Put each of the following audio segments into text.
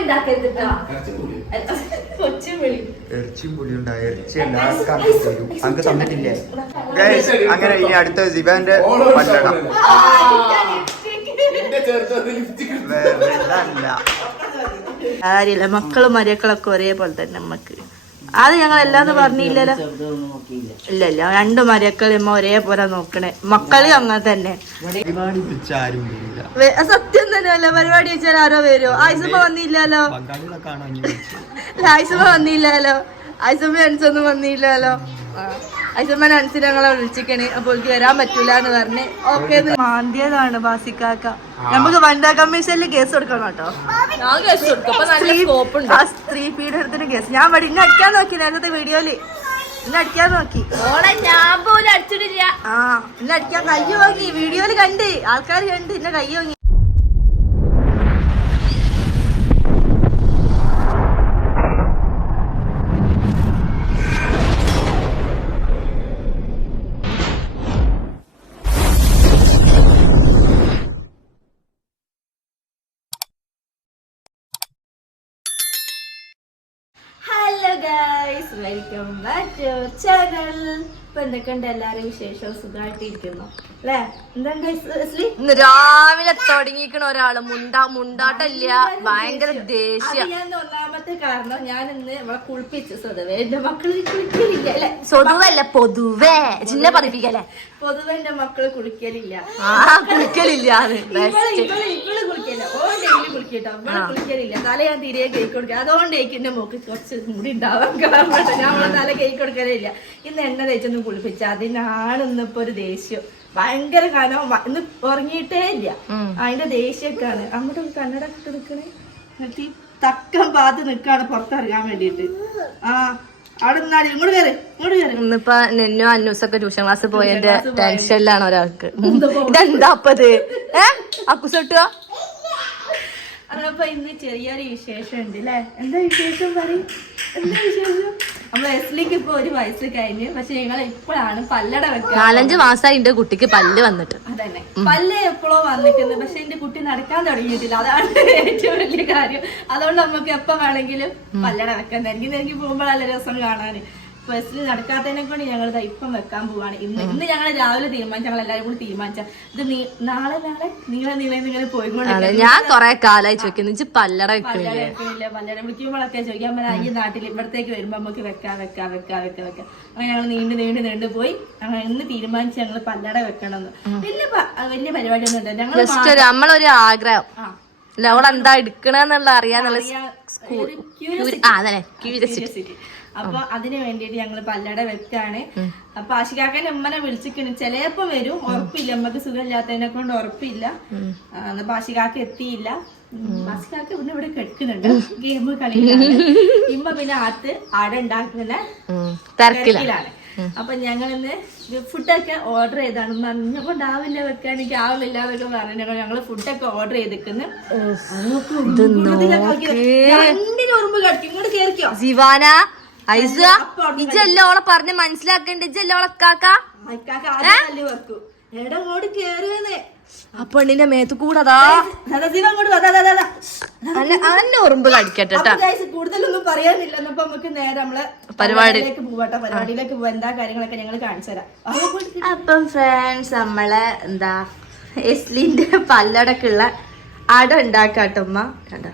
ഉണ്ടാക്കരുത് പുളിയും ഉണ്ടായ എല്ലാവർക്കും അങ്ങ് തരും അങ്ങ് തന്നിട്ടില്ലേ? അങ്ങനെ ഇനി അടുത്ത സിബാന്റെ കാര്യമില്ല മക്കളും മരക്കളൊക്കെ ഒരേപോലെ തന്നെ നമ്മക്ക്. അത് ഞങ്ങൾ എല്ലാന്ന് പറഞ്ഞില്ലല്ലോ. ഇല്ല ഇല്ല രണ്ട് മരക്കളും ഒരേപോലെ നോക്കണേ. മക്കൾ അങ്ങനെ തന്നെ. സത്യം തന്നെയല്ലോ പരിപാടി വെച്ചാൽ ആരോ വരുമോ ആയിസമ്മ വന്നില്ലല്ലോ. ബംഗാളികളൊക്കെ വന്നില്ലല്ലോ. ഇനി ഫ്രണ്ട്സ് ഒന്നും വന്നില്ലല്ലോ. ആയിസമ്മ അൻസിനെ ഞങ്ങളെ വിളിച്ചിക്കണ് അപ്പൊ എനിക്ക് വരാൻ പറ്റൂല എന്ന് പറഞ്ഞ്. ഓക്കെ മാന്തിയതാണ് ബാസിക്കാക്ക. നമുക്ക് വനിതാ കമ്മീഷനിൽ കേസ് കൊടുക്കണം കേട്ടോ. ആ സ്ത്രീ പീഡനത്തിന് കേസ്. ഞാൻ ഇവിടെ ഇന്ന് അടിക്കാൻ നോക്കി നേരത്തെ വീഡിയോയിൽ. ഇന്ന് അടിക്കാൻ നോക്കി. ഞാൻ പോലും അടിച്ചിട്ടില്ല. ആ ഇന്ന് അടിക്കാൻ കൈ വാങ്ങി വീഡിയോയിൽ കണ്ട്. ആൾക്കാർ കണ്ട്. ഇന്നെ കൈ വാങ്ങി ചാനൽ ഇപ്പൊ എന്തൊക്കെയുണ്ട് എല്ലാരും വിശേഷം? സുഖമായിട്ടിരിക്കുന്നു. അല്ലേ? എന്താ ഇന്ന് രാവിലെ തുടങ്ങിക്കണ ഒരാൾ. മുണ്ടാ മുണ്ടാട്ടല്ല ഭയങ്കര ദേഷ്യം. ഞാൻ ഒന്നാമത്തെ കാരണം ഞാൻ ഇന്ന് നമ്മളെ കുളിപ്പിച്ചു സ്വതവേ. എന്റെ മക്കൾ കുളിക്കലില്ല അല്ലെ? സ്വതുവല്ല പൊതുവേ. ചിന്ന പതിപ്പിക്കല്ലേ പൊതുവെ എന്റെ മക്കൾ കുളിക്കലില്ല. ആ കുളിക്കലില്ലാന്ന് ഇവൾ ഇവൾ ഇവൾ കുളിക്കലില്ല. ഓ ഡെയിലി കുളിക്കട്ടോ. ഇവൾ കുളിക്കലില്ല. തല ഞാൻ തീരെ കേക്ക് കൊടുക്കുക എനിക്ക് എന്റെ മോക്ക് കുറച്ച് മുടി ഉണ്ടാവാൻ കാരണം. ഞാൻ അവളെ തല കേക്ക് കൊടുക്കലില്ല. ഇന്ന് എണ്ണ തേച്ചൊന്നും കുളിപ്പിച്ച. അതിനാണ് ഇന്നിപ്പോ ഒരു ദേഷ്യം. ഭയങ്കര കാലം വ- ഇന്ന് ഉറങ്ങിയിട്ടേ ഇല്ല. അതിന്റെ ദേഷ്യമൊക്കെയാണ് അങ്ങോട്ട് ഒരു കണ്ണട തക്കം പാത്ത് നിക്കാണ് പുറത്തിറങ്ങാൻ വേണ്ടിട്ട് ആ അവിടെ നിന്നാടി ഇങ്ങോട്ട് കയറി ഇങ്ങോട്ട് കയറി ഇന്നിപ്പോ നെന്നോ അന്നൂസൊക്കെ ട്യൂഷൻ ക്ലാസ് പോയതിന്റെ ടെൻഷനിലാണ് ഒരാൾക്ക്. ഇതെന്താ അപ്പത്? ഏ? അക്കുസട്ടുവാ അതപ്പോ ഇന്ന് ചെറിയൊരു വിശേഷം ഉണ്ട് അല്ലേ എന്താ വിശേഷം പറയും? എന്താ വിശേഷം? നമ്മളെ എസ്ലിക്ക് ഇപ്പൊ ഒരു വയസ്സ് കഴിഞ്ഞ് പക്ഷെ ഞങ്ങൾ ഇപ്പോഴാണ് പല്ലട വെക്കുക നാലഞ്ച് മാസമായി എന്റെ കുട്ടിക്ക് പല്ല് വന്നിട്ട്. അതന്നെ. പല്ല് എപ്പോഴോ വന്നിട്ടുണ്ട് പക്ഷെ എന്റെ കുട്ടി നടക്കാൻ തുടങ്ങിയിട്ടില്ല. അതാണ് ഏറ്റവും വലിയ കാര്യം. അതുകൊണ്ട് നമുക്ക് എപ്പോ വേണമെങ്കിലും പല്ലട വെക്കാൻ നെരുങ്ങി നെരുങ്ങി പോകുമ്പോഴല്ല രസം കാണാൻ ബസ്സിൽ നടക്കാത്തതിനെ കൊണ്ട് ഞങ്ങൾ ഇപ്പം വെക്കാൻ പോവാണ്. ഇന്ന് ഇന്ന് ഞങ്ങൾ രാവിലെ തീരുമാനിച്ചു ഞങ്ങൾ എല്ലാവരും കൂടി തീരുമാനിച്ച. ഇത് നാളെ നാളെ നീളെ നീളെ നിങ്ങൾ പോയിക്കൊണ്ട് ഞാൻ കൊറേ കാലായി ചോദിക്കുന്നു. ഇജ്ജ് പല്ലട വെക്കണില്ലേ? പല്ലട വിളിക്കുമ്പോഴൊക്കെ ചോദിക്കാൻ പറ്റാ ഈ നാട്ടിൽ ഇവിടത്തേക്ക് വരുമ്പോ നമുക്ക് വെക്കാം വെക്കാം വെക്കാം വെക്കാം വെക്കാം. അങ്ങനെ ഞങ്ങൾ നീണ്ടു നീണ്ടു നീണ്ടു പോയി. അങ്ങനെ ഇന്ന് തീരുമാനിച്ച് ഞങ്ങൾ പല്ലട വെക്കണമെന്ന്. വലിയ വലിയ പരിപാടിയൊന്നും ഇല്ല. ഞങ്ങൾ നമ്മളൊരു ആഗ്രഹം. അവളെന്താ എടുക്കണെന്നുള്ള അറിയാന്നുള്ള ക്യൂരിയസിറ്റി. അപ്പൊ അതിന് വേണ്ടിയിട്ട് ഞങ്ങൾ പല്ലട വെക്കാണ്. അപ്പൊ ആശികാക്കന്റെ ഉമ്മനെ വിളിച്ചിക്കണ് ചിലപ്പോ വരും. ഉറപ്പില്ല. നമ്മക്ക് സുഖമില്ലാത്തതിനെ കൊണ്ട് ഉറപ്പില്ല. അപ്പൊ ആശികാക്ക എത്തിയില്ല. ആശികാക്ക പിന്നെ ഇവിടെ കെട്ടുന്നുണ്ട് ഗെയിം കളി ഇമ്മ പിന്നെ അകത്ത് അട ഉണ്ടാക്കുന്ന തിരക്കിലാണ്. അപ്പൊ ഞങ്ങൾ ഇന്ന് ഫുഡൊക്കെ ഓർഡർ ചെയ്താണ്. മഞ്ഞ കൊണ്ടാവില്ല വെക്കാൻ. എനിക്ക് ആവില്ല എന്നൊക്കെ പറഞ്ഞു ഞങ്ങൾ ഞങ്ങൾ ഫുഡൊക്കെ ഓർഡർ ചെയ്തിരിക്കുന്നു രണ്ടിന് ഉറുമ്പ് കടിക്കും. ഇങ്ങോട്ട് കേറിക്കോ. സിവാന ഐസ ഇജ്ജല്ല ഓളെ പറഞ്ഞ് മനസ്സിലാക്കണ്ട. ഇജ്ജല്ല ഓളെ കാക്ക അയക്കാക്ക ആദ്യം തല്ലി വെക്കും. എടാ ആ പെണ്ണിന്റെ മേത്ത് കൂടാതാ. അങ്ങനെ ഉറുമ്പ് കടിക്കട്ടെ കൂടുതലൊന്നും പറയാനില്ല നമുക്ക് നേരെ നമ്മൾ പരിപാടിയിലേക്ക് പോവാട്ടെ. പരിപാടിയിലേക്ക് പോവാ. എന്താ കാര്യങ്ങളൊക്കെ ഞങ്ങൾ കാണിച്ചു തരാം. അപ്പം ഫ്രണ്ട്സ് നമ്മളെ എന്താ എസ്ലിന്റെ പല്ലടക്കുള്ള അട ഉണ്ടാക്കാട്ടമ്മ കണ്ട?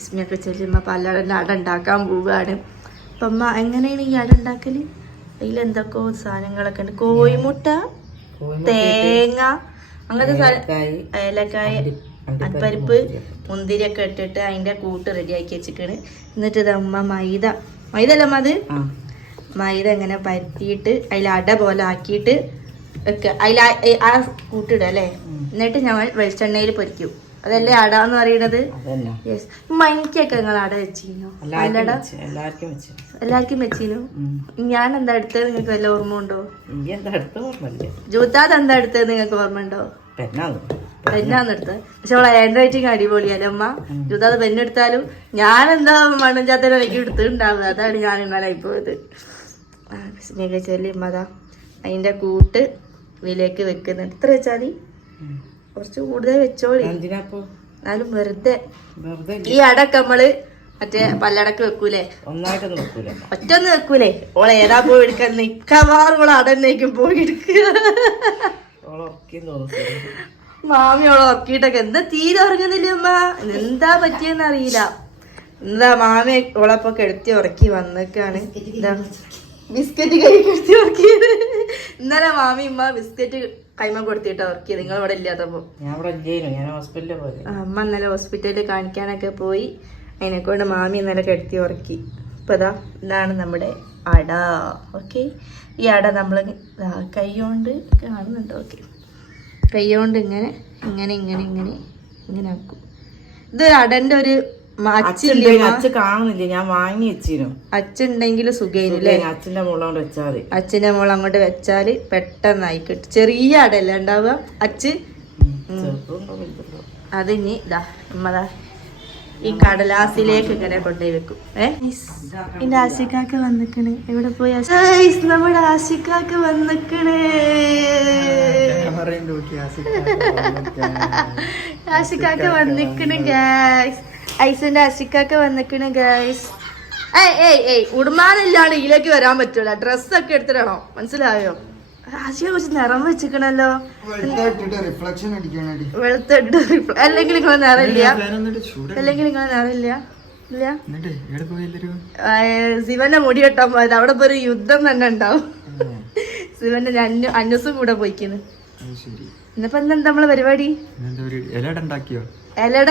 ഇസ്മിയൊക്കെ ചെല്ലുമ്പോ പല്ലടന്റെ അട ഉണ്ടാക്കാൻ പോവുകയാണ് അപ്പൊ അമ്മ എങ്ങനെയാണ് ഈ അട ഉണ്ടാക്കൽ? അതിലെന്തൊക്കെയോ സാധനങ്ങളൊക്കെ ഉണ്ട്. കോഴിമുട്ട തേങ്ങ അങ്ങനത്തെ ഏലക്കായ അരിപ്പരിപ്പ് മുന്തിരിയൊക്കെ ഇട്ടിട്ട് അതിന്റെ കൂട്ട് റെഡിയാക്കി വെച്ചിക്കണ് എന്നിട്ട് ഇത് അമ്മ മൈദ. മൈദ അല്ല അത്? മൈദ ഇങ്ങനെ പരത്തിയിട്ട് അതിൽ അട പോലെ ആക്കിയിട്ട് വെക്കുക അതിൽ ആ കൂട്ടിടുക അല്ലേ? എന്നിട്ട് ഞങ്ങൾ വെളിച്ചെണ്ണയിൽ പൊരിക്കും. അതല്ലേ അട എന്ന് പറയുന്നത്? യെസ് മണിക്കൊക്കെ നിങ്ങൾ അട വെച്ചിരുന്നു എല്ലാവർക്കും വെച്ചു എല്ലാവർക്കും വെച്ചിരുന്നു ഞാൻ എന്താ എടുത്തത്? നിങ്ങൾക്ക് വല്ല ഓർമ്മ ഉണ്ടോ? ഈ എന്താ എടുത്തത്? നിങ്ങൾക്ക് ഓർമ്മ ഉണ്ടോ? പെന്നാന്ന്. എടുത്തത്. പക്ഷെ അവളെ ഹാൻഡ് റൈറ്റിംഗ് അടിപൊളിയല്ലേ അമ്മ? ജൂതാത് പെണ്ണെടുത്താലും ഞാൻ എന്താ മണ്ണും ചാത്തനും എനിക്ക് എടുത്തിട്ടുണ്ടാവുക. അതാണ് ഞാൻ ഇന്നലെ പോയത് അമ്മ അതാ അതിന്റെ കൂട്ട് ഇതിലേക്ക് വെക്കുന്നത് എത്ര വെച്ചാൽ കുറച്ച് കൂടുതൽ വെച്ചോളി. എന്നാലും വെറുതെ. ഈ അടക്ക നമ്മൾ മറ്റേ പല്ലടക്ക് വെക്കൂലേ? ഒറ്റൊന്ന് വെക്കൂലേ? ഓളെ ഏതാ പോയി എടുക്കാൻ? നിക്കവാറും ഓളെ അടന്നേക്കും പോയി എടുക്കുക മാമി ഓളെ ഉറക്കിയിട്ടൊക്കെ. എന്താ തീരെ ഉറങ്ങുന്നില്ല അമ്മ എന്താ പറ്റിയെന്ന് അറിയില്ല. എന്താ മാമി ഓളപ്പൊ കെടുത്തി ഉറക്കി വന്നേക്കാണ്. ബിസ്ക്കറ്റ് കൈ കെടുത്തി ഉറക്കിയത്. ഇന്നലെ മാമി ഉമ്മ ബിസ്ക്കറ്റ് കൈമ കൊടുത്തിട്ട് അവർക്ക് നിങ്ങൾ ഇവിടെ ഇല്ലാത്തപ്പോ. ഞാൻ ഇവിടെ ഇല്ലേനു. ഞാൻ ഹോസ്പിറ്റലിൽ പോയത്. അമ്മ ഇന്നലെ ഹോസ്പിറ്റലിൽ കാണിക്കാനൊക്കെ പോയി. അതിനെ കൊണ്ട് മാമി ഇന്നലെ കെടുത്തി ഉറക്കി. ഇപ്പൊ ഇതാ ഇതാണ് നമ്മുടെ അട. ഓക്കെ? ഈ അട നമ്മൾ കൈ കൊണ്ട് കാണുന്നുണ്ട്. ഓക്കെ? കൈ കൊണ്ട് ഇങ്ങനെ ഇങ്ങനെ ഇങ്ങനെ ഇങ്ങനെ ഇങ്ങനെ ആക്കും. ഇത് അടന്റെ ഒരു അച്ഛ കാണുന്നില്ല? ഞാൻ വാങ്ങി വെച്ചിരുന്നു. അച്ഛണ്ടെങ്കിൽ സുഖയില്ലേ അച്ഛന്റെ മുകളോണ്ട് വെച്ചാൽ. അച്ഛന്റെ മുള അങ്ങോട്ട് വെച്ചാൽ പെട്ടെന്നായി കിട്ടും ചെറിയ അടല്ലേ ഉണ്ടാവുക? വലുതുണ്ടോ? അത് ഇനി ഇതാ ഉമ്മതാ ഈ കടലാസിലേക്ക് ഇങ്ങനെ കൊണ്ടേ വെക്കും. എന്റെ ആശിക്കാക്ക് വന്നിക്കണ്. എവിടെ പോയി നമ്മുടെ ആശിക്കാക്ക് വന്നിക്കണ്. ആശിക്കാക്ക് വന്നിക്കണ്. ഗൈസ് ഐസിന്റെ അസിക്കൊക്കെ വന്നിക്കണ് ഗൈസ് ഏയ് ഏയ് ഏയ് ഉടുമാനില്ലാണ്ട് ഇതിലേക്ക് വരാൻ പറ്റൂല. ഡ്രസ്സൊക്കെ എടുത്തിടണോ. മനസ്സിലായോ? ആശിക കുറച്ച് നിറം വെച്ചിക്കണല്ലോ വെളുത്തിട്ട് അല്ലെങ്കിൽ നിങ്ങളെ ചൂട് അല്ലെങ്കിൽ നിങ്ങളെ ഇല്ല? പോയെല്ലാരും ശിവന്റെ മുടി കെട്ടാൻ പോയത്. അവിടെ ഇപ്പൊ ഒരു യുദ്ധം തന്നെ ഉണ്ടാവും. ശിവന്റെ അന്യസും കൂടെ പോയിക്കുന്നു ശരി. ഇന്നിപ്പോ എന്താ നമ്മളെ പരിപാടി?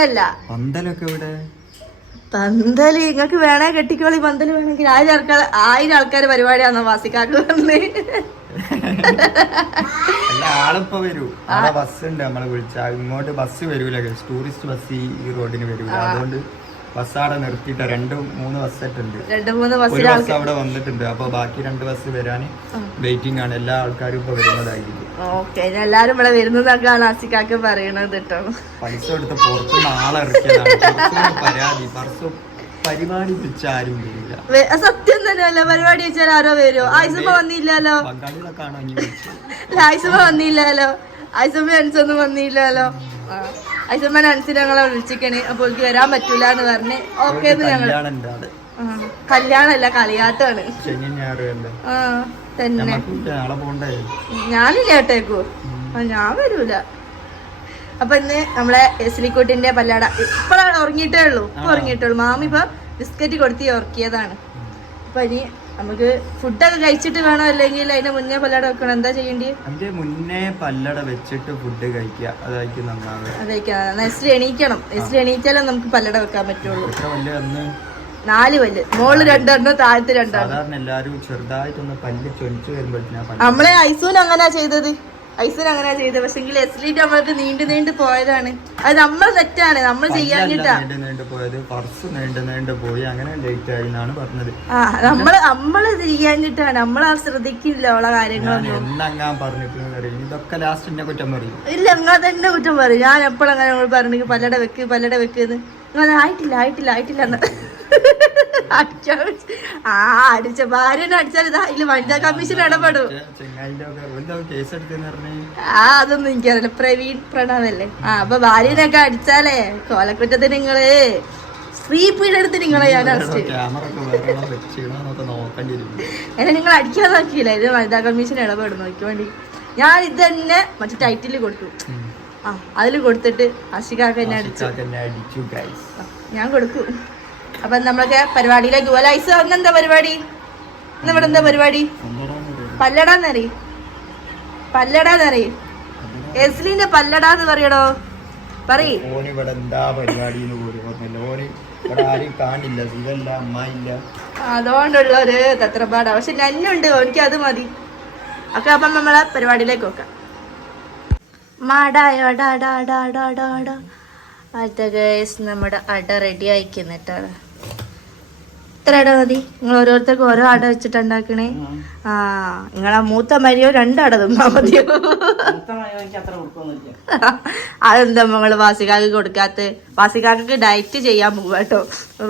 അല്ല പന്തലൊക്കെ ഇവിടെ പന്തൽ നിങ്ങക്ക് വേണേ കെട്ടിക്കോളി പന്തൽ വേണമെങ്കിൽ ആയിരം ആൾക്കാർ ആയിരം ആൾക്കാർ പരിപാടിയാണോ വാസിക്കാക്ക് ആളിപ്പോ വരൂ. അവിടെ ബസ് ഉണ്ട് നമ്മളെ ഇങ്ങോട്ട് ബസ് വരൂല ടൂറിസ്റ്റ് ബസ് ഈ ഈ റോഡിന് വരൂല. അതുകൊണ്ട് ബസ് അവിടെ നിർത്തിയിട്ട. രണ്ട് മൂന്ന് ഉണ്ട് ഒരു ബസ് അവിടെ വന്നിട്ടുണ്ട്. അപ്പൊ ബാക്കി രണ്ട് ബസ് വരാൻ വെയിറ്റിംഗ് ആണ്. എല്ലാ ആൾക്കാരും ഇപ്പൊ വരുന്നതായിരിക്കും. ഓക്കെ എല്ലാരും ഇവിടെ വരുന്നതൊക്കെയാണ് ആസിക്കാക്ക് പറയണത് കേട്ടോ. പൈസ കൊടുത്ത് പുറത്തുനിന്ന് ആളെ പരാതി പരിപാടി വിളിച്ച ആരും വരില്ല. സത്യം തന്നെയല്ലേ? പരിപാടി വെച്ചാൽ ആരോ വരുമോ ആയിസമ്മ വന്നില്ലല്ലോ. ആയിസമ്മ വന്നില്ലല്ലോ. ആയിസമ്മ അനുസൊന്നും വന്നില്ലല്ലോ. ആയിസമ്മ അനുസരിച്ച് ഞങ്ങളെ വിളിച്ചിക്കണ് അപ്പൊ എനിക്ക് വരാൻ പറ്റൂല എന്ന് പറഞ്ഞ്. ഓക്കെ ഞങ്ങൾ കല്യാണം കല്യാണല്ല കളിയാട്ടാണ് ആ. തന്നെ. ഞാനില്ല ഏട്ടേക്കു ഞാൻ വരൂല. അപ്പൊ ഇന്ന് നമ്മളെ എസ്ലിക്കുട്ടിന്റെ പല്ലാട ഇപ്പഴാണ് ഉറങ്ങിയിട്ടേ ഉള്ളൂ. ഇപ്പൊ ഉറങ്ങിയിട്ടേ ഉള്ളൂ. മാമി ഇപ്പൊ ബിസ്ക്കറ്റ് കൊടുത്തി ഉറക്കിയതാണ്. അപ്പൊ ഇനി നമുക്ക് ഫുഡൊക്കെ കഴിച്ചിട്ട് വേണോ അല്ലെങ്കിൽ അതിന്റെ മുന്നേ പല്ലട വെക്കണം? എന്താ ചെയ്യേണ്ടി? അതിന്റെ മുന്നേ പല്ലട വെച്ചിട്ട് ഫുഡ് കഴിക്കുക അതായിരിക്കും നന്നാവുക നെസ്ലി എണീക്കണം. എസ്ലി എണീറ്റാലേ നമുക്ക് പല്ലട വെക്കാൻ പറ്റുള്ളൂ. നാല് പല്ല്. മോൾ രണ്ടെണ്ണം താഴത്ത് രണ്ടെണ്ണം. സാധാരണ എല്ലാരും ചെറുതായിട്ടൊന്ന് പല്ല് ചൊലിച്ചു നമ്മളെ ഐസൂൻ അങ്ങനാ ചെയ്തത്. ഐസൂൻ അങ്ങനാ ചെയ്തത്. പക്ഷെ എങ്കിൽ എസ്ലിറ്റ് നമ്മൾക്ക് നീണ്ടു നീണ്ടു പോയതാണ്. അത് നമ്മൾ തെറ്റാണ്. നമ്മൾ ചെയ്യാഞ്ഞിട്ടാണ് നീണ്ടു പോയത്. പർസ് നീണ്ടു നീണ്ടു പോയി. അങ്ങനെ ലേറ്റ് ആയി എന്നാണ് പറഞ്ഞത്. ആ നമ്മൾ നമ്മൾ ചെയ്യാഞ്ഞിട്ടാണ്. നമ്മൾ ആ ശ്രദ്ധിക്കില്ല ഉള്ള കാര്യങ്ങളൊന്നും. എന്നങ്ങാൻ പറഞ്ഞിട്ടുണ്ടെന്ന് അറിയില്ല ഇതൊക്കെ ലാസ്റ്റ് എന്നെ കുറ്റം പറയും. ഇല്ല നിങ്ങൾ തന്നെ കുറ്റം പറയും. ഞാൻ എപ്പോഴും അങ്ങനെ പറഞ്ഞു പല്ലട വെക്ക് പല്ലട വെക്ക് എന്ന്. ആയിട്ടില്ല ആയിട്ടില്ല ആയിട്ടില്ല എന്ന്. ആ അടിച്ച ഭാര്യനെ അടിച്ചാൽ ഇതിൽ വനിതാ കമ്മീഷൻ ഇടപെടും. ആ അതൊന്നും എനിക്കറിയില്ല. പ്രവീൺ പ്രണവല്ലേ? ആ അപ്പൊ ഭാര്യനൊക്കെ അടിച്ചാലേ കോലക്കുറ്റത്തിന് നിങ്ങൾ സ്ത്രീ പീഡനത്തിന് നിങ്ങളെ ഞാൻ അറസ്റ്റ് എന്നെ നിങ്ങൾ അടിക്കാൻ നോക്കിയില്ല. ഇത് വനിതാ കമ്മീഷൻ ഇടപെടും നോക്കി വേണ്ടി ഞാൻ ഇത് തന്നെ മറ്റേ ടൈറ്റിൽ കൊടുത്തു. ആ അതിൽ കൊടുത്തിട്ട് അഷികാക്ക എന്നെ അടിച്ചു. ഞാൻ കൊടുക്കും. അപ്പൊ നമ്മളൊക്കെ പരിപാടിയിലേക്ക് ജുവലൈസ് ഐസ് ഇന്നെന്താ പരിപാടി? ഇവിടെ എന്താ പരിപാടി? പല്ലടാന്നറി. പല്ലടാന്നറി. എസ്ലിന്റെ പല്ലടാന്ന് പറയടോ. പറയ്. ഇവിടെ എന്താ പരിപാടി പോലും കാണില്ല. ഇവല്ല അമ്മായില്ല. അതുകൊണ്ടുള്ള ഒരു തത്രപ്പാടാ. പക്ഷെ നന്നുണ്ട് എനിക്ക് അത് മതി. ഒക്കെ അപ്പം നമ്മളെ പരിപാടിയിലേക്ക് നോക്കാം. മാടായോടാടാടാടാടാ അടുത്ത കേസ് നമ്മുടെ അട റെഡി ആയിക്കുന്നിട്ടാണ് ഇത്ര അട മതി? നിങ്ങൾ ഓരോരുത്തർക്കും ഓരോ അട വെച്ചിട്ടുണ്ടാക്കണേ ആ. നിങ്ങളെ മൂത്ത മരിയോ രണ്ടട തിന്നാ മതിയോ? അതെന്താ നമ്മൾ വാസികാക്ക് കൊടുക്കാത്ത? വാസികാക്ക് ഡയറ്റ് ചെയ്യാൻ പോവാ കേട്ടോ.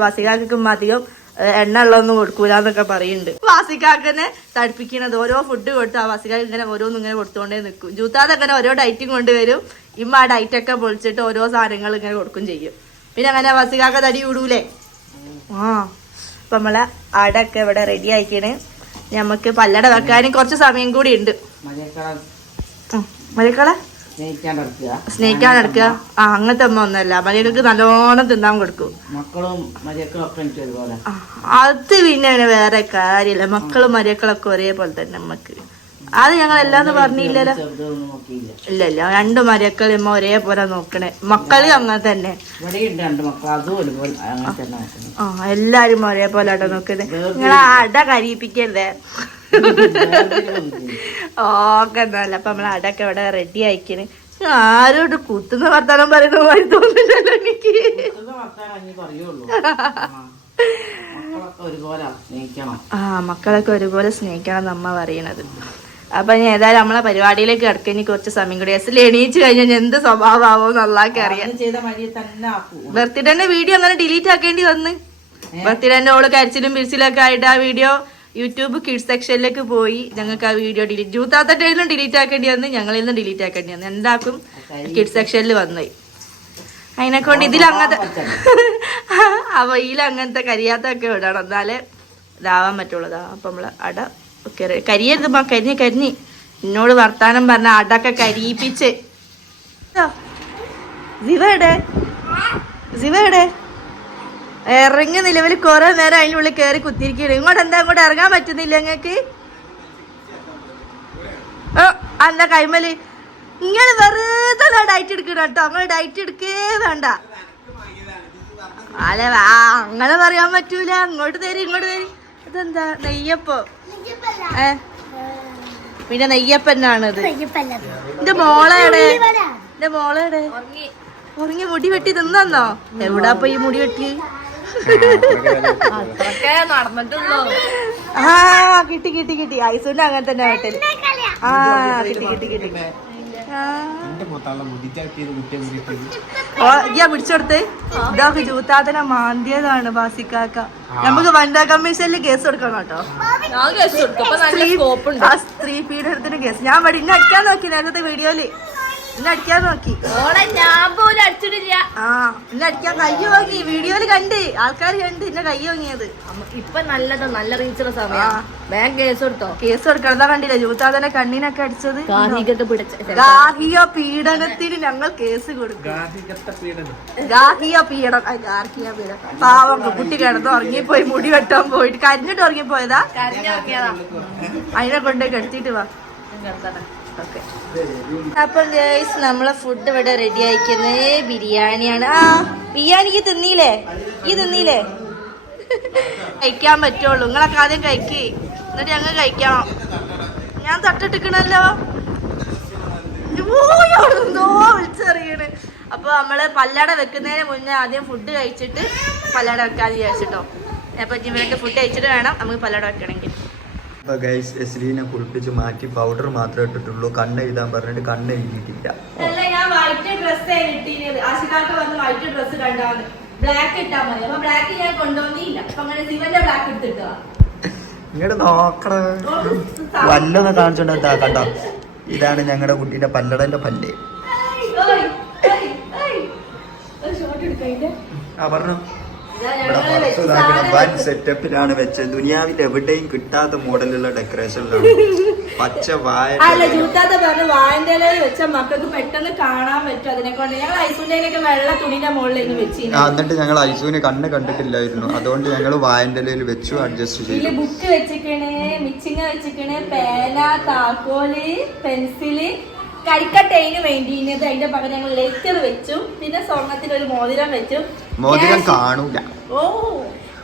വാസികാക്ക് മതിയോ? എണ്ണ ഉള്ളതൊന്നും കൊടുക്കൂല എന്നൊക്കെ പറയുന്നുണ്ട് വാസിക്കാക്കനെ തടിപ്പിക്കണത് ഓരോ ഫുഡ് കൊടുത്ത് ആ വാസിക്കാക്ക് ഇങ്ങനെ ഓരോന്നും ഇങ്ങനെ കൊടുത്തുകൊണ്ടേ നിൽക്കും ജൂത്താതെ അങ്ങനെ ഓരോ ഡയറ്റും കൊണ്ടുവരും. ഇമ്മ ആ ഡയറ്റൊക്കെ പൊളിച്ചിട്ട് ഓരോ സാധനങ്ങൾ ഇങ്ങനെ കൊടുക്കും ചെയ്യും. പിന്നെ അങ്ങനെ വാസികാക്ക തടി കൂടൂലേ? ആ. അപ്പൊ നമ്മളെ അടൊക്കെ ഇവിടെ റെഡി ആക്കിയാണ് നമുക്ക് പല്ലട വെക്കാനും കുറച്ച് സമയം കൂടി ഉണ്ട്. മലക്കള സ്നേഹിക്കാൻ എടുക്കുക ആ അങ്ങനത്തെ അമ്മ ഒന്നല്ല മലയാളികൾക്ക് നല്ലോണം തിന്നാൻ കൊടുക്കും. മക്കളും അത് പിന്നെ വേറെ കാര്യമില്ല. മക്കളും മരിയക്കളൊക്കെ ഒരേപോലെ തന്നെ നമ്മക്ക്. അത് ഞങ്ങൾ എല്ലാന്ന് പറഞ്ഞില്ലല്ലോ ഇല്ല ഇല്ല രണ്ട് മരിയക്കളും ഇമ്മ ഒരേപോലെ നോക്കണേ. മക്കൾ അങ്ങനെ തന്നെ ആ എല്ലാരും ഒരേപോലെ ആട്ടോ നോക്കുന്നത് നിങ്ങൾ അട കരിയിപ്പിക്കല്ലേ ഓക്കെ എന്നല്ല അപ്പൊ നമ്മളെ അടൊക്കെ ഇവിടെ റെഡി ആയിക്കണ്. ആരോട് കുത്തുന്ന വർത്താനം പറയുന്ന മാതിരി തോന്നുന്നില്ലല്ലോ എനിക്ക്. ആ മക്കളൊക്കെ ഒരുപോലെ സ്നേഹിക്കണം. നമ്മ പറയണത്. അപ്പൊ ഞാൻ ഏതായാലും നമ്മളെ പരിപാടിയിലേക്ക് കിടക്കി ഇനി കുറച്ച് സമയം കൂടി എസിൽ എണീച്ച് കഴിഞ്ഞാൽ എന്ത് സ്വഭാവമാവോ നല്ലാക്കി അറിയാം ബർത്ത്ഡേന്റെ വീഡിയോ അങ്ങനെ ഡിലീറ്റ് ആക്കേണ്ടി വന്ന് ബർത്ത്ഡേന്റെ ഓൾ കരച്ചിലും പിരിച്ചിലും ഒക്കെ ആയിട്ട് ആ വീഡിയോ യൂട്യൂബ് കിഡ്സ് സെക്ഷനിലേക്ക് പോയി ഞങ്ങൾക്ക് ആ വീഡിയോ ഡിലീറ്റ് ജൂത്താത്തട്ടയിലും ഡിലീറ്റ് ആക്കേണ്ടി വന്ന് ഞങ്ങളിൽ നിന്ന് ഡിലീറ്റ് ആക്കേണ്ടി വന്നു എന്താക്കും കിഡ്സ് സെക്ഷനിൽ വന്നുപോയി അതിനെ കൊണ്ട് അപ്പൊ ഇതിൽ അങ്ങനത്തെ കരിയാത്തൊക്കെ വിടണം എന്നാലേ ഇതാവാൻ പറ്റുള്ളതാ അപ്പൊ നമ്മൾ അട ഒക്കെ റെ- കരിയരുത് മാ കരിഞ്ഞ് കരിഞ്ഞ്. എന്നോട് വർത്താനം പറഞ്ഞ അടക്ക കരിയിപ്പിച്ച്. സിവയുടെ സിവയുടെ ഇറങ്ങി നിലവിൽ കുറെ നേരം അതിന്റെ ഉള്ളിൽ കയറി കുത്തിരിക്കുകയാണ് ഇങ്ങോട്ട് എന്താ ഇങ്ങോട്ട് ഇറങ്ങാൻ പറ്റുന്നില്ല ഞങ്ങൾക്ക് ഓ എന്താ കൈമൽ. ഇങ്ങനെ വെറുതെ ഡയറ്റ് എടുക്കണം കേട്ടോ. അങ്ങനെ ഡയറ്റ് എടുക്കേ വേണ്ട. അല്ല അങ്ങനെ പറയാൻ പറ്റൂല. അങ്ങോട്ട് തരി ഇങ്ങോട്ട് തരി. അതെന്താ നെയ്യപ്പോ? പിന്നെ നെയ്യപ്പന്നാണിത്. എന്റെ മോളേടെ? എന്റെ മോളേടെ? ഉറങ്ങി മുടി വെട്ടി തിന്നോ എവിടാ പോയി മുടി വെട്ടി? ആ കിട്ടി കിട്ടി കിട്ടി. ഐസുണ്ട് അങ്ങനെ തന്നെ ആ കിട്ടി കിട്ടി കിട്ടി. പിടിച്ചെടുത്ത് ഇതൊക്കെ ജൂത്താത്തനെ മാന്തിയതാണ് ബാസിക്കാക്ക. നമുക്ക് വനിതാ കമ്മീഷനിൽ കേസ് കൊടുക്കണം കേട്ടോ. സ്ത്രീ- ആ സ്ത്രീ പീഡനത്തിന് കേസ്. ഞാൻ ഇവിടെ ഇന്നെ അടിക്കാൻ നോക്കി നേരത്തെ വീഡിയോയിൽ? അടിക്കാൻ നോക്കി. ഞാൻ പോലും അടിച്ചിട്ടില്ല. ആ പിന്നെ അടിക്കാൻ കൈ നോക്കി. വീഡിയോയിൽ കണ്ട്. ആൾക്കാർ കണ്ട് ഇന്നെ കൈ വാങ്ങിയത് ഇപ്പൊ നല്ലതാ നല്ല റീച്ചുള്ള സമയം. ബാങ്ക് കേസ് കൊടുത്തോ. കേസ് കൊടുക്കണതാ കണ്ടില്ല ജൂത്താത്തനെ കണ്ണിനൊക്കെ അടിച്ചത്? ഗാഹികത്ത് പിടിച്ച ഗാർഹിക പീഡനത്തിന് ഞങ്ങൾ കേസ് കൊടുക്കും. ഗാർഹിക പീഡനം. ഗാർഹിക പീഡനം. പാവം കുട്ടി കിടന്ന് ഉറങ്ങിപ്പോയി. മുടി വെട്ടാൻ പോയിട്ട്. കരിഞ്ഞിട്ട് ഉറങ്ങിപ്പോയതാ? അതിനെ കൊണ്ടുപോയി കെടുത്തിട്ട് വാ. ഓക്കെ. അപ്പം നമ്മളെ ഫുഡ് ഇവിടെ റെഡി ആയിക്കുന്നത് ബിരിയാണിയാണ്. ആ ബിരിയാണിക്ക് തിന്നീലേ? ഈ തിന്നീലേ? കഴിക്കാൻ പറ്റുള്ളൂ. നിങ്ങളൊക്കെ ആദ്യം കഴിക്ക്. എന്നിട്ട് ഞങ്ങൾ കഴിക്കാം ഞാൻ തട്ടിട്ടിക്കണല്ലോ. എന്തോ വിളിച്ചറിയണ്. അപ്പൊ നമ്മൾ പല്ലട വെക്കുന്നതിന് മുന്നേ ആദ്യം ഫുഡ് കഴിച്ചിട്ട് പല്ലട വെക്കാന്ന് വിചാരിച്ചിട്ടോ. അപ്പൊ ജിമ്മിനൊക്കെ ഫുഡ് കഴിച്ചിട്ട് വേണം. നമുക്ക് പല്ലട വെക്കണമെങ്കിൽ. അപ്പൊ ഗൈസ് എസ്ലീനെ കുളിപ്പിച്ച് മാറ്റി പൗഡർ മാത്രമേ ഇട്ടിട്ടുള്ളൂ. കണ്ണ് എഴുതാൻ പറഞ്ഞിട്ട് കണ്ണ് എഴുതിയിട്ടില്ല ഇങ്ങോട്ട് നോക്കണ വല്ലൊന്ന് കാണിച്ചോണ്ട് എന്താ കണ്ടോ? ഇതാണ് ഞങ്ങളുടെ കുട്ടീന്റെ പല്ലടന്റെ പല്ല്. ആ പറഞ്ഞു. വൻ സെറ്റപ്പിലാണ് വെച്ചത്. ദുനിയാവിൽ എവിടെയും കിട്ടാത്ത മോഡലുള്ള ഡെക്കറേഷനിലാണ് പച്ച വായ അല്ല ജൂത്താത്ത പറഞ്ഞ് വായന്റെ ഇലയിൽ വെച്ച മക്കൾക്ക് പെട്ടെന്ന് കാണാൻ പറ്റും. അതിനെ കൊണ്ട് ഞങ്ങൾ ഐസുണ്ടേനൊക്കെ വെള്ള തുണിന്റെ മുകളിലേക്ക് ആ, എന്നിട്ട് ഞങ്ങൾ ഐസൂനെ കണ്ണ് കണ്ടിട്ടില്ലായിരുന്നു. അതുകൊണ്ട് ഞങ്ങൾ വായന്റെ ഇലയിൽ വെച്ചു അഡ്ജസ്റ്റ് ചെയ്തു. ബുക്ക് വെച്ചിക്കണേ മിച്ചിങ്ങ വെച്ചിക്കണേ പേന താക്കോൽ പെൻസിൽ കരിക്കട്ടയിന് വേണ്ടിയിരുന്നത് അതിന്റെ പകരം ഞങ്ങൾ ലെറ്റർ വെച്ചു. പിന്നെ സ്വർണത്തിന് ഒരു മോതിരം വെച്ചു. മോതിരം കാണൂല. ഓ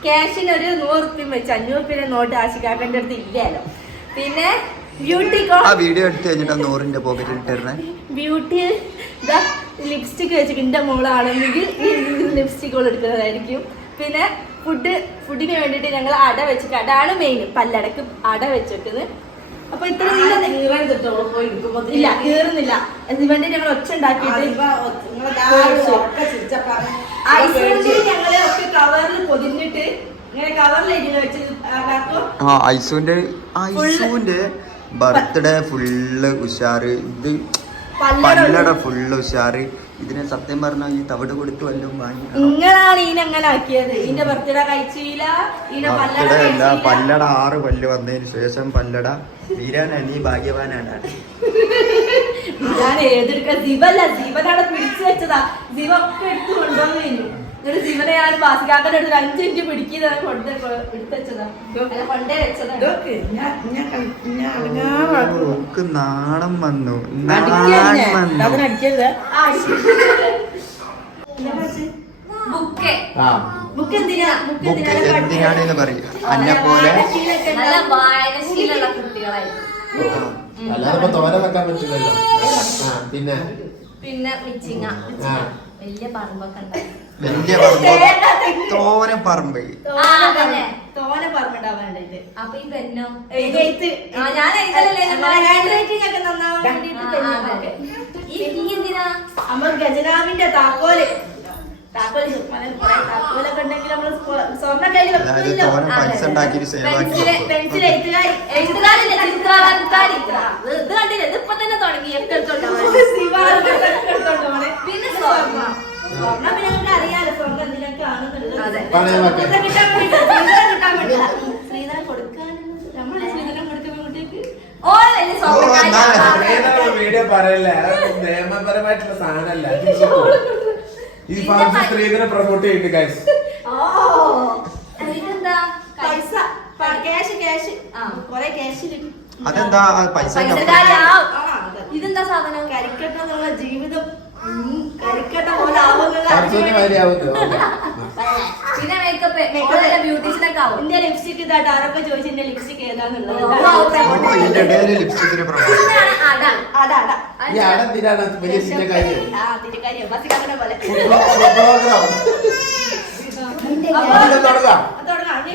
ക്യാഷിന് ഒരു നൂറ് റുപ്യം വെച്ചു. അഞ്ഞൂറ് റുപ്യ നോട്ട് ആശിക്കാക്കന്റെ അടുത്ത് ഇല്ലല്ലോ. പിന്നെ ബ്യൂട്ടി ആ വീഡിയോ എടുത്ത് കഴിഞ്ഞിട്ട് നൂറിന്റെ പോക്കറ്റിൽ ഇട്ടിരുന്നേ. ബ്യൂട്ടി ഇതാ ലിപ്സ്റ്റിക് വെച്ചിട്ട് എന്റെ മോളാണെങ്കിൽ ഈ ലിപ്സ്റ്റിക് എടുക്കുന്നതായിരിക്കും. പിന്നെ ഫുഡ് ഫുഡിന് വേണ്ടിയിട്ട് ഞങ്ങൾ അട വെച്ചിട്ട് അടാണ് മെയിൻ പല്ലടക്ക് അട വെച്ചേക്കുന്നത് അപ്പൊ ഇത്ര ഇല്ല കീറുന്നില്ല. ഇവന്റെ ഞങ്ങൾ ഒച്ച ഉണ്ടാക്കിയിട്ട് ഞങ്ങൾ ഒക്കെ കവറിൽ പൊതിഞ്ഞിട്ട് ഇങ്ങനെ കവറിൽ എഴുതി വെച്ച് ആക്കാക്കും ആ ഐസുവിന്റെ ഐസുവിന്റെ ബർത്ത്ഡേ ഫുള്ള് ഉഷാറ്. ഇത് പല്ലട ഫുള്ള് ഉഷാറ്. ഇതിന് സത്യം പറഞ്ഞാൽ ഈ തവിട് കൊടുത്ത് വല്ലതും വാങ്ങി നിങ്ങളാണ് ഇതിനെ അങ്ങനെ ആക്കിയത്. ഈന്റെ ബർത്ത്ഡേ കഴിച്ചില്ല. ഇതിന്റെ പല്ലട ബർത്ത്ഡേ അല്ല പല്ലട ആറ് പല്ല് വന്നതിന് ശേഷം പല്ലട. വീരാൻ നീ ഭാഗ്യവാനാണ്. ഞാൻ ഏതെടുക്ക ജീവല്ല ജീവനാണ് പിടിച്ചു വെച്ചതാ. ഒക്കെ എടുത്ത് കൊണ്ടുവന്നു എന്നിട്ട് ജീവനെ ഞാൻ ബാസിക്കാക്കന്റെ അടുത്ത് ഒരു അഞ്ച് മിനിറ്റ് പിടിക്കുന്നത് കൊണ്ട് എടുത്ത് പണ്ടേ വെച്ചതാണ്. ഓക്ക് നാണം വന്നു. നാണം വന്നു. അതിനടിക്കരുത് ബുക്ക്. ആ. ബുക്ക് എന്തിനാ? ബുക്ക് ബുക്ക് എന്തിനാ? എന്തിനാണെന്ന് പറയും. അന്നെ പോലെ. നല്ല വായനശീലമുള്ള കുട്ടികളായി അല്ലാതെ ഇപ്പൊ തോര വെക്കാൻ പറ്റില്ലല്ലോ. ആ പിന്നെ? പിന്നെ മിച്ചിങ്ങ. ആ. വലിയ പറമ്പൊക്കെ ഉണ്ടായി വലിയ പറമ്പ്. തോന പറമ്പ്. തോന പറഞ്ഞിട്ടാവാണ്ടായിട്ട് അപ്പൊ ഈ പെന്നോ ഞാൻ നമ്മൾ ഖജനാവിന്റെ താക്കോൽ. താക്കോൽ താക്കോലൊക്കെ ഉണ്ടെങ്കിൽ നമ്മൾ സ്വർണ കയ്യിൽ. പെൻസിൽ എഴുത്തുകാരി എഴുത്തുകാരില്ല ചിത്രകാരൻകാരി ഇത് കണ്ടില്ല? ഇത് ഇപ്പൊ തന്നെ തുടങ്ങി. ഒക്കെ പിന്നെ സ്വർണം. വീഡിയോ പറയല്ലേ? അത് നിയമപരമായിട്ടുള്ള സാധനല്ല ഈ ഫാൻസി സ്ത്രീധനെ പ്രൊമോട്ട് അതെന്താ? ആ പൈസ. ഇതെന്താ സാധനം? കരിക്കട്ടെന്നുള്ള ജീവിതം. പിന്നെ മേക്കപ്പ് ബ്യൂട്ടീഷ്യനൊക്കെ ആവും? എന്റെ ലിപ്സ്റ്റിക് ഇതായിട്ട് ആരൊക്കെ ചോദിച്ചു എന്റെ ലിപ്സ്റ്റിക് ഏതാന്നുള്ളത്?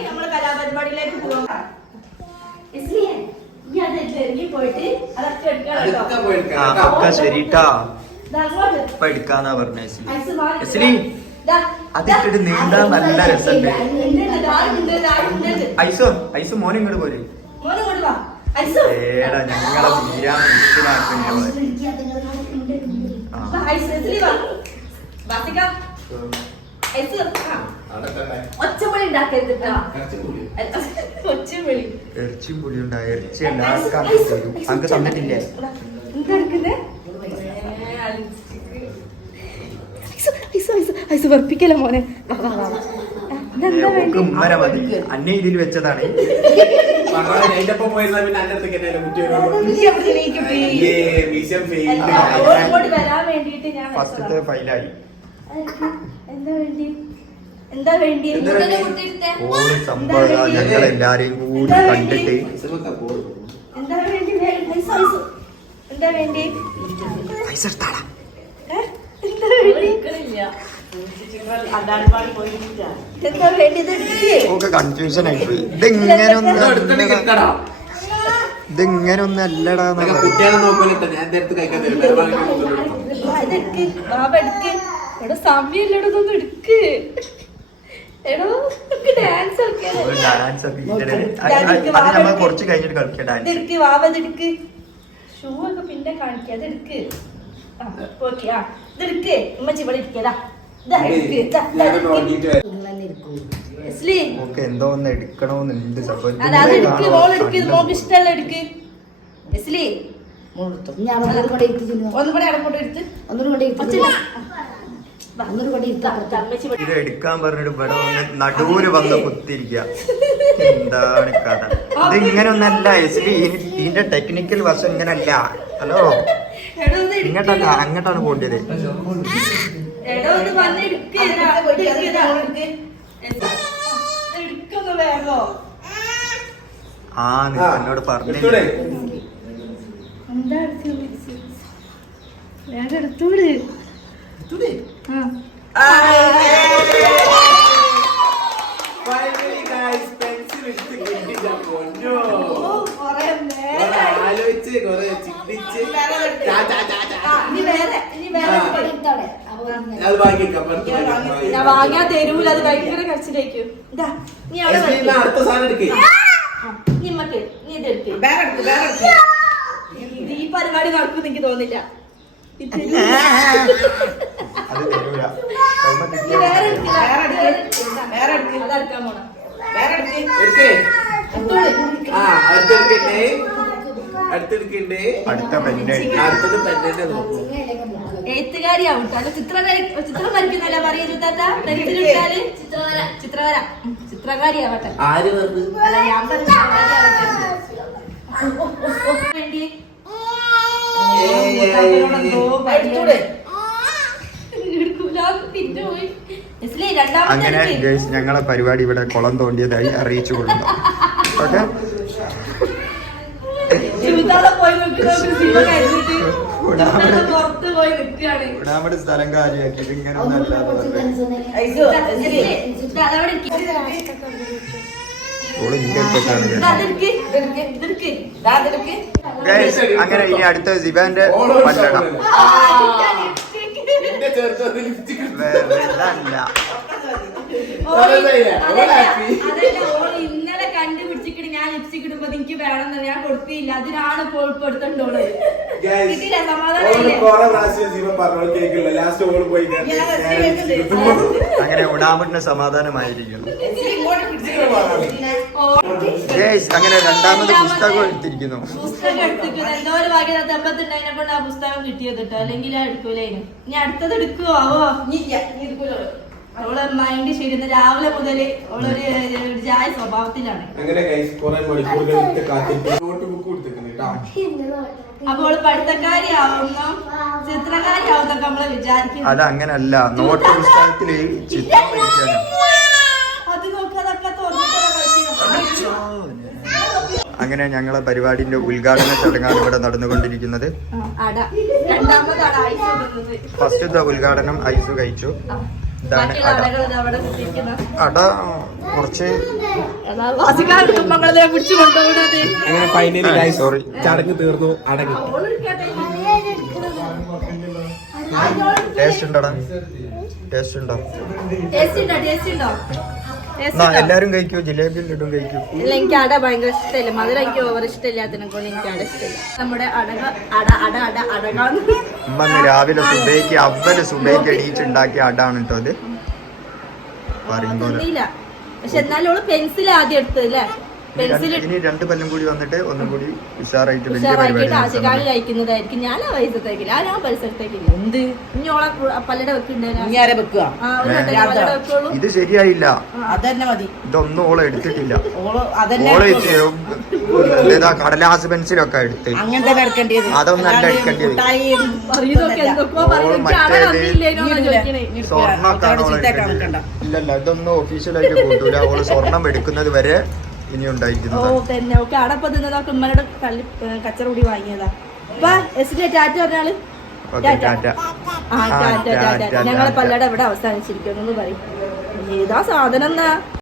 നമ്മൾ കലാപരിപാടിയിലേക്ക് പോവാം. പോയിട്ട് അതൊക്കെ എടുക്കണം അതൊക്കെ എടുക്കാന്നാ പറഞ്ഞ അതിട്ടിട്ട് നീന്താൻ നല്ല രസമുണ്ട്. ഐസോ ഐസ് മോനെ ഇങ്ങോട്ട് പോരെ. മോനെ വാ. ഐസ്. ഏടാ ഞങ്ങളെ തീരാൻ ഒച്ചപ്പൊളി ഉണ്ടാക്കരുത്. ഒച്ചവിളി. ഇറച്ചിയും പുളിയും ഉണ്ടായി. ഇറച്ചി എല്ലാവർക്കും അങ്ങ് തന്നിട്ടില്ലേ? എന്താ എടുക്കുന്നെ? ഐസ്, മോനെ? ഉമ്മര മതി. അന്നെ ഇതിൽ വെച്ചതാണ്. ഫസ്റ്റത്തെ ഫൈലായി. സംഭവം ഞങ്ങൾ എല്ലാരെയും കൂടി കണ്ടിട്ട് എന്താ വേണ്ടി. എന്താ വേണ്ടി? പൈസ എടുക്കേ. കൺഫ്യൂഷൻ ആയിപ്പോയി ഇതെങ്ങനെ ഇത് ഒന്നും. ഇതെങ്ങനെ അല്ലടാ ഡാൻസ് കുറച്ച് കഴിഞ്ഞിട്ട് കളിക്കാം ഡാൻസ് ഷൂ ഒക്കെ പിന്നെ കാണിക്കുക അത് എടുക്ക്. ഓക്കെ ആ ഇതെടുക്ക് ഉമ്മച്ചി ഇവിടെ ഇരിക്കതാ ഇതാ എടുക്ക്. എസ്ലി, ഓക്കെ എന്തോ ഒന്ന് എടുക്കണമെന്നുണ്ട് ഇഷ്ടമല്ല എടുക്ക് എസ്ലി ഇവിടെ. ഇത് എടുക്കാൻ പറഞ്ഞിട്ട് ഇവിടെ നടുവിൽ വന്ന് കുത്തിരിക്കുക എന്താണ് കഥ? ഇത് ഇങ്ങനെ ഒന്നല്ല ഇതിന്റെ ടെക്നിക്കൽ വശം ഇങ്ങനല്ല. ഹലോ. ഇങ്ങോട്ടല്ല അങ്ങോട്ടാണ് പോണ്ടിയത്. ആ നിങ്ങൾ എന്നോട് എടുക്ക് ഇതാ, എടുക്ക്. ഇരുത്തവിടെ അപ്പൊ ഇങ്ങനെ. അത് വാങ്ങിക്കാം. ഞാൻ വാങ്ങാൻ തരൂല അത് ഭയങ്കര ബി അടുത്ത സാധനം എടുക്ക്. ആ, നീ ഇമ്മക്ക് നീ ഇത് എടുക്ക്. ഇത് ഈ പരിപാടി നടക്കും എനിക്ക് തോന്നില്ല വേറെ എടുക്ക്, വേറെ എടുക്ക്. വേറെ എടുക്ക്. അതെടുക്കാൻ പോണം. വേറെ എടുക്ക്. ആ അടുത്തെടുക്കണ്ടേ? അടുത്തെടുക്കണ്ടേ? അടുത്ത അടുത്തത് നോക്കും. ചിത്രം ചിത്രം വരയ്ക്കുന്നല്ല താത്ത ചിത്രവര. ചിത്രവര. ആര് അല്ല ഞാൻ. വേണ്ടി. അങ്ങനെ ഞങ്ങളെ പരിപാടി ഇവിടെ കുളം തോണ്ടിയതായി അറിയിച്ചു കൊള്ളുന്നു. ഓക്കെ സ്ഥലം ഇങ്ങനെ അങ്ങനെ ഇനി അടുത്ത സിബാന്റെ പല്ലടം. വേറെ ലിപ്സ്റ്റിക് ഇടുമ്പോ എനിക്ക് വേണമെന്ന് ഞാൻ കൊടുത്തില്ല. അതിനാണ് ഇപ്പോൾ ഇപ്പൊ സമാധാനം. അങ്ങനെ സമാധാനമായിരിക്കുന്നു അങ്ങനെ രണ്ടാമത് പുസ്തകം എടുത്തിരിക്കുന്നു. പുസ്തകം എന്തോ ഒരു കൊണ്ട് ആ പുസ്തകം കിട്ടിയത് കേട്ടോ അല്ലെങ്കിൽ ആ എടുക്കൂലേനു ഇനി അടുത്തത് എടുക്കുവോ? ആവോ? അവളെ മൈൻഡ് ചെയ്യുന്ന രാവിലെ മുതൽ അവളൊരു ഒരു ജായ സ്വഭാവത്തിലാണ്. അപ്പൊ അവൾ പഠിത്തക്കാരി ആവുന്നോ ചിത്രകാരി ആവുന്നൊക്കെ നമ്മൾ വിചാരിക്കും അത് അങ്ങനല്ല നോട്ട് പുസ്തകത്തിൽ ചിത്രം വരയ്ക്കാനാ. അത് നോക്കാതൊക്കെ തുറന്നിട്ടാ അങ്ങനെ ഞങ്ങളെ പരിപാടിന്റെ ഉദ്ഘാടന ചടങ്ങാണ് ഇവിടെ നടന്നുകൊണ്ടിരിക്കുന്നത്. ഫസ്റ്റ് ഉദ്ഘാടനം ഐസ് കഴിച്ചു. ഇതാണ് അട. അട കുറച്ച് അങ്ങനെ ഫൈനലി സോറി ചടങ്ങ് തീർന്നു അടങ്ങി. ടേസ്റ്റ് ഉണ്ടോടാ ടേസ്റ്റ് ഉണ്ടോ ടേസ്റ്റ് ഉണ്ടോ? ടേസ്റ്റ് ഉണ്ടോ? ടേസ്റ്റ് എന്നാ ഉണ്ടോ? എല്ലാരും കഴിക്കൂ. ജിലേബിയും ലഡും കഴിക്കൂ. ഇല്ല എനിക്ക് അട ഭയങ്കര ഇഷ്ടമില്ല. മധുര എനിക്ക് ഓവർ ഇഷ്ടമില്ലാത്തതിനെ കൊണ്ട് എനിക്ക് അട ഇഷ്ടമില്ല. നമ്മുടെ അടക അട അട അട അടകാന്ന്. രാവിലെ സുബൈക്ക് അവർ സുബൈക്ക് എണീച്ചുണ്ടാക്കിയ അടാണ് കേട്ടോ അത്. പറയുന്നില്ല പക്ഷെ എന്നാലും പെൻസിൽ ആദ്യം എടുത്തത് അല്ലേ ഇനി രണ്ട് പല്ലും കൂടി വന്നിട്ട് ഒന്നും കൂടി ഉഷാറായിട്ട് വലിയ പരിപാടി. കഴിക്കുന്നതായിരിക്കും. ഞാൻ ആ ആ എന്ത്? ഇത്. ശരിയായില്ല. അതന്നെ മതി. ഇതൊന്നും ഓളെ എടുത്തിട്ടില്ല. ഓൾ അതന്നെ ഓളെ എടുക്കുള്ളൂ. ഏതാ കടലാസ് പെൻസിലൊക്കെ എടുത്ത്. അതൊന്നല്ല എടുക്കേണ്ടത്. എടുക്കേണ്ടത്. ഇല്ലല്ല ഇതൊന്നും ഒഫീഷ്യലായിട്ട് കൂട്ടൂല. ഓൾ സ്വർണം എടുക്കുന്നത് വരെ ഇനി ഓ ഉണ്ടായിരിക്കുന്നതാണ് തന്നെ. ഓക്കെ അടപ്പ തിന്നതൊക്കെ ഉമ്മനോട് കള്ളി കച്ചറ കൂടി വാങ്ങിയതാ. അപ്പൊ ടാറ്റ ഞങ്ങളെ. പല്ലട ഇവിടെ അവസാനിച്ചിരിക്കുന്നു പറയും. ഏതാ സാധനം എന്നാ?